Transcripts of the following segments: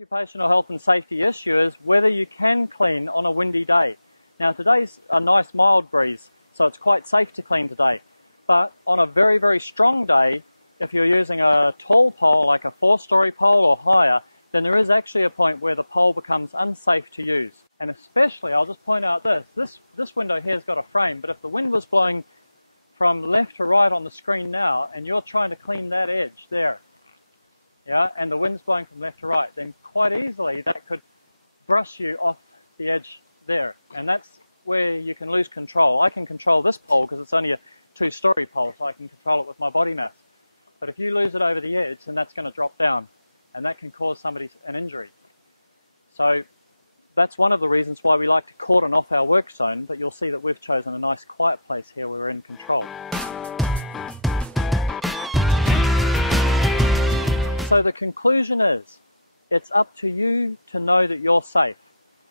Occupational health and safety issue is whether you can clean on a windy day. Now today's a nice mild breeze, so it's quite safe to clean today. But on a very, very strong day, if you're using a tall pole like a 4-story pole or higher, then there is actually a point where the pole becomes unsafe to use. And especially, I'll just point out this window here has got a frame, but if the wind was blowing from left to right on the screen now and you're trying to clean that edge there, yeah, and the wind's blowing from left to right, then quite easily that could brush you off the edge there, and that's where you can lose control. I can control this pole because it's only a 2-story pole, so I can control it with my body mass. But if you lose it over the edge, then that's going to drop down, and that can cause somebody an injury. So that's one of the reasons why we like to cordon off our work zone, but you'll see that we've chosen a nice quiet place here where we're in control. So the conclusion is, it's up to you to know that you're safe.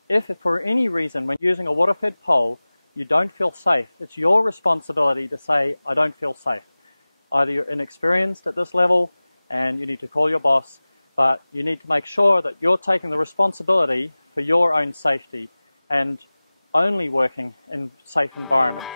If for any reason when using a water-fed pole you don't feel safe, it's your responsibility to say, I don't feel safe. Either you're inexperienced at this level and you need to call your boss, but you need to make sure that you're taking the responsibility for your own safety and only working in safe environments.